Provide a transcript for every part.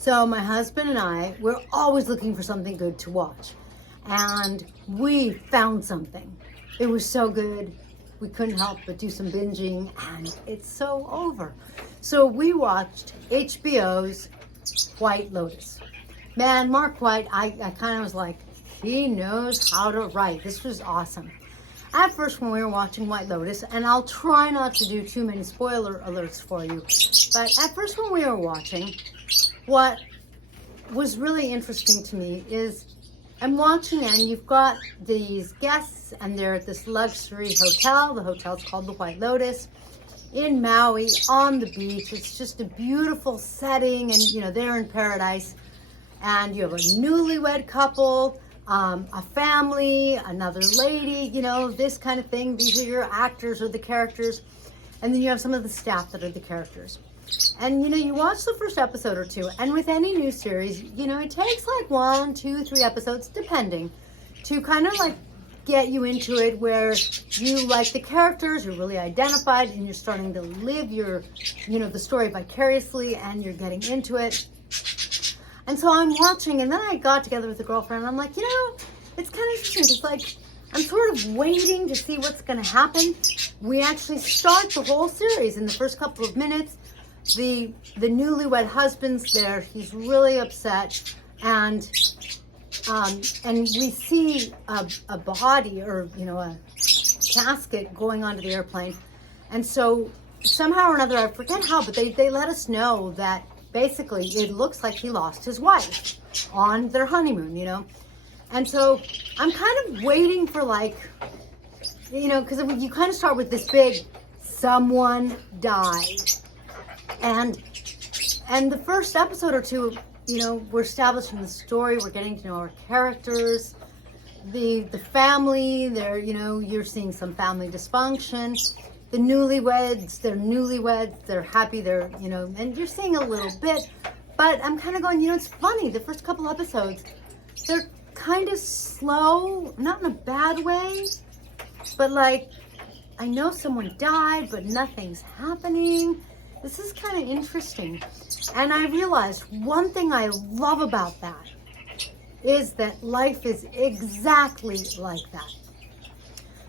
So my husband and I, we're always looking for something good to watch. And we found something. It was so good, we couldn't help but do some binging, and it's so over. So we watched HBO's White Lotus. Man, Mark White, I kind of was like, he knows how to write. This was awesome. At first, when we were watching White Lotus, and I'll try not to do too many spoiler alerts for you, but at first when we were watching, what was really interesting to me is I'm watching and you've got these guests and they're at this luxury hotel. The hotel's called the White Lotus in Maui on the beach. It's just a beautiful setting and, you know, they're in paradise. And you have a newlywed couple, a family, another lady, you know, this kind of thing. These are your actors or the characters. And then you have some of the staff that are the characters. And, you know, you watch the first episode or two, and with any new series, you know, it takes like 1, 2, 3 episodes, depending, to kind of like get you into it where you like the characters, you're really identified, and you're starting to live your, you know, the story vicariously, and you're getting into it. And so I'm watching, and then I got together with a girlfriend, and I'm like, you know, it's kind of interesting. It's like, I'm sort of waiting to see what's going to happen. We actually start the whole series in the first couple of minutes. The newlywed husband's there. He's really upset, and we see a body, or, you know, a casket going onto the airplane. And so somehow or another, I forget how, but they let us know that basically it looks like he lost his wife on their honeymoon, you know. And so I'm kind of waiting for, like, you know, because you kind of start with this big someone died. And the first episode or two, you know, we're establishing the story, we're getting to know our characters, the family, you know, you're seeing some family dysfunction. The newlyweds, they're happy, they're, you know, and you're seeing a little bit, but I'm kind of going, you know, it's funny, the first couple episodes, they're kind of slow, not in a bad way, but like, I know someone died, but nothing's happening. This is kind of interesting. And I realized one thing I love about that is that life is exactly like that.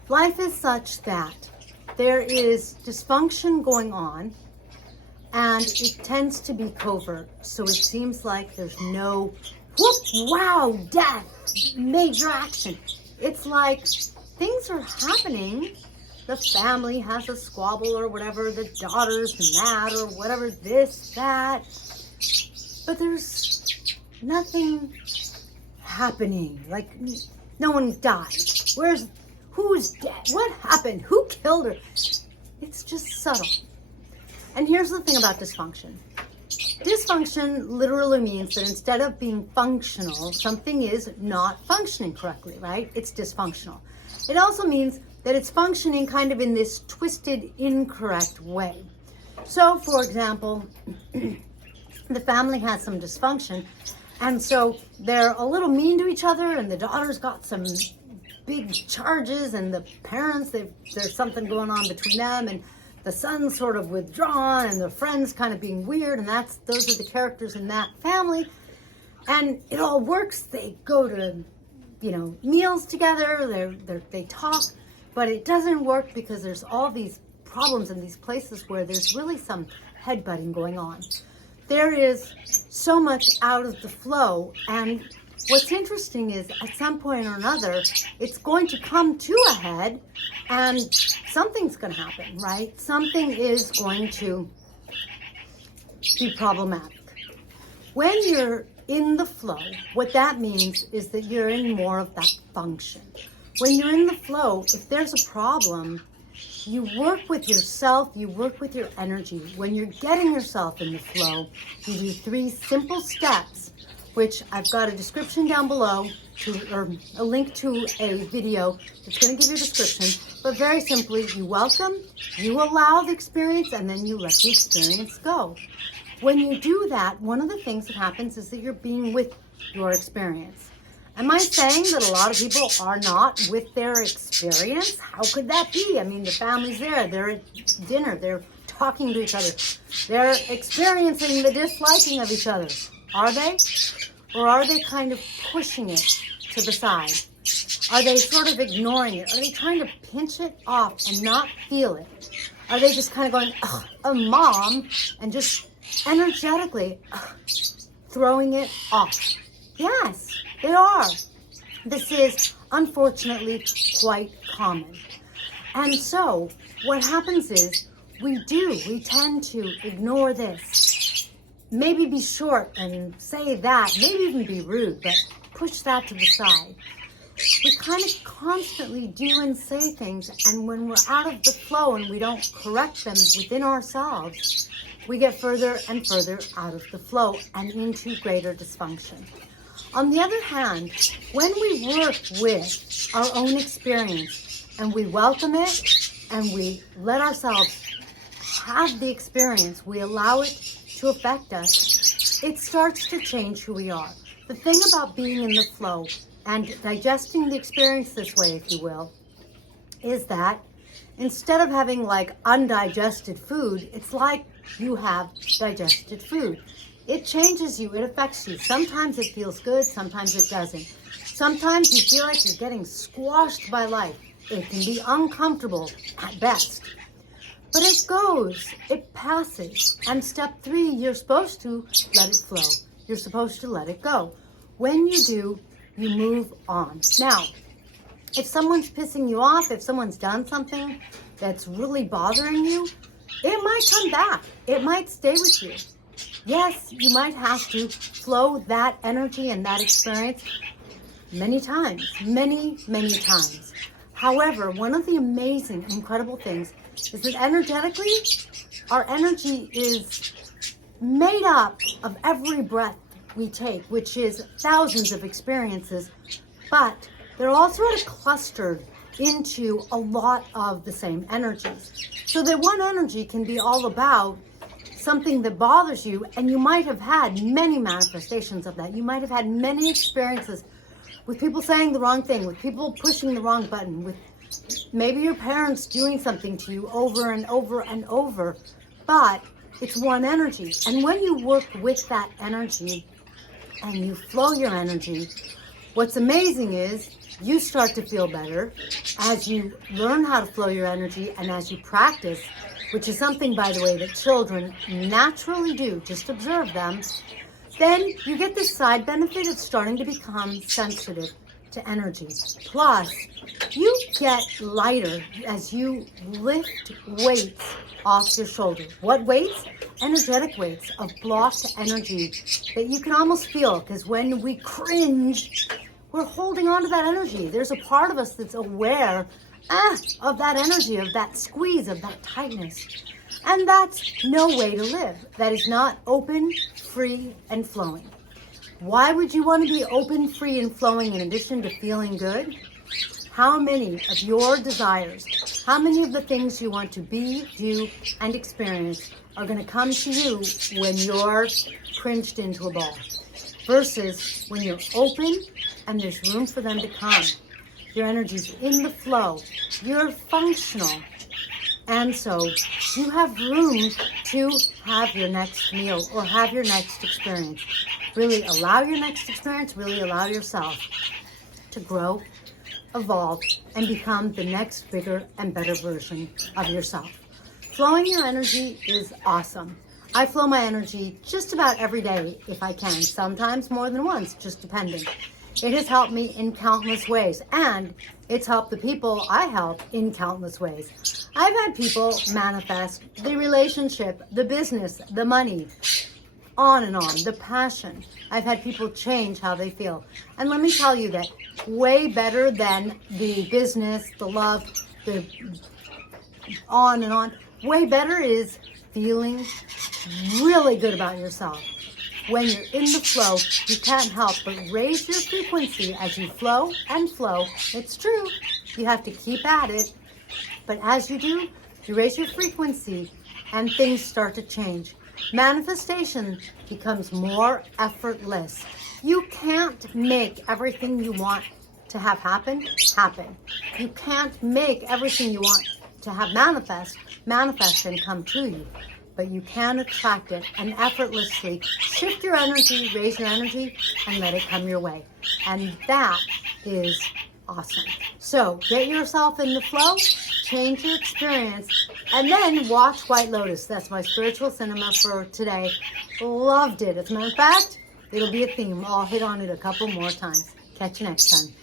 Life is such that there is dysfunction going on, and it tends to be covert. So it seems like there's no whoop, wow, death, major action. It's like things are happening. The family has a squabble or whatever, the daughter's mad or whatever, this, that. But there's nothing happening. Like, no one died. Who's dead? What happened? Who killed her? It's just subtle. And here's the thing about dysfunction. Dysfunction literally means that instead of being functional, something is not functioning correctly, right? It's dysfunctional. It also means that it's functioning kind of in this twisted, incorrect way. So, for example, the family has some dysfunction, and so they're a little mean to each other, and the daughter's got some big charges, and the parents, there's something going on between them, and the son's sort of withdrawn, and the friend's kind of being weird, and those are the characters in that family. And it all works. They go to, you know, meals together, they talk, but it doesn't work because there's all these problems in these places where there's really some headbutting going on. There is so much out of the flow, and what's interesting is at some point or another, it's going to come to a head, and something's going to happen, right? Something is going to be problematic. When you're in the flow, what that means is that you're in more of that function. When you're in the flow, if there's a problem, you work with yourself, you work with your energy. When you're getting yourself in the flow, you do 3 simple steps, which I've got a description down below, or a link to a video that's going to give you a description. But very simply, you welcome, you allow the experience, and then you let the experience go. When you do that, one of the things that happens is that you're being with your experience. Am I saying that a lot of people are not with their experience? How could that be? I mean, the family's there, they're at dinner, they're talking to each other, they're experiencing the disliking of each other. Are they? Or are they kind of pushing it to the side? Are they sort of ignoring it? Are they trying to pinch it off and not feel it? Are they just kind of going, Mom, and just energetically throwing it off? Yes, they are. This is unfortunately quite common. And so what happens is we tend to ignore this. Maybe be short and say that, maybe even be rude, but push that to the side. We kind of constantly do and say things, and when we're out of the flow and we don't correct them within ourselves, we get further and further out of the flow and into greater dysfunction. On the other hand, when we work with our own experience and we welcome it and we let ourselves have the experience, we allow it to affect us, it starts to change who we are. The thing about being in the flow and digesting the experience this way, if you will, is that instead of having like undigested food, it's like you have digested food. It changes you, it affects you. Sometimes it feels good, sometimes it doesn't. Sometimes you feel like you're getting squashed by life. It can be uncomfortable at best. But it goes, it passes. And step 3, you're supposed to let it flow. You're supposed to let it go. When you do, you move on. Now, if someone's pissing you off, if someone's done something that's really bothering you, it might come back. It might stay with you. Yes, you might have to flow that energy and that experience many times, many times. However, one of the amazing, incredible things is that energetically, our energy is made up of every breath we take, which is thousands of experiences, but they're all sort of clustered into a lot of the same energies. So that one energy can be all about something that bothers you, and you might have had many manifestations of that. You might have had many experiences with people saying the wrong thing, with people pushing the wrong button, with maybe your parents doing something to you over and over and over, but it's one energy. And when you work with that energy and you flow your energy, what's amazing is you start to feel better as you learn how to flow your energy and as you practice, which is something, by the way, that children naturally do. Just observe them. Then you get this side benefit of starting to become sensitive to energy. Plus, you get lighter as you lift weights off your shoulder. What weights? Energetic weights of blocked energy that you can almost feel, because when we cringe, we're holding on to that energy. There's a part of us that's aware of that energy, of that squeeze, of that tightness. And that's no way to live. That is not open, free, and flowing. Why would you want to be open, free, and flowing in addition to feeling good? How many of your desires, how many of the things you want to be, do, and experience are going to come to you when you're cringed into a ball? Versus when you're open and there's room for them to come. Your energy's in the flow. You're functional. And so you have room to have your next meal or have your next experience. Really allow your next experience, really allow yourself to grow, evolve, and become the next bigger and better version of yourself. Flowing your energy is awesome. I flow my energy just about every day if I can, sometimes more than once, just depending. It has helped me in countless ways, and it's helped the people I help in countless ways. I've had people manifest the relationship, the business, the money, on and on, the passion. I've had people change how they feel. And let me tell you that way better than the business, the love, the on and on, way better is feeling really good about yourself. When you're in the flow, you can't help but raise your frequency as you flow and flow. It's true. You have to keep at it. But as you do, you raise your frequency and things start to change. Manifestation becomes more effortless. You can't make everything you want to have happen. You can't make everything you want to have manifest and come to you. but you can attract it and effortlessly shift your energy, raise your energy, and let it come your way. And that is awesome. So get yourself in the flow, change your experience, and then watch White Lotus. That's my spiritual cinema for today. Loved it. As a matter of fact, it'll be a theme. I'll hit on it a couple more times. Catch you next time.